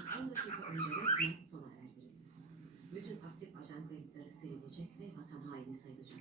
10 dakika önce resmen sona erdirildi. Bütün aktif ajan kayıtları silinecek ve vatan haini sayılacak.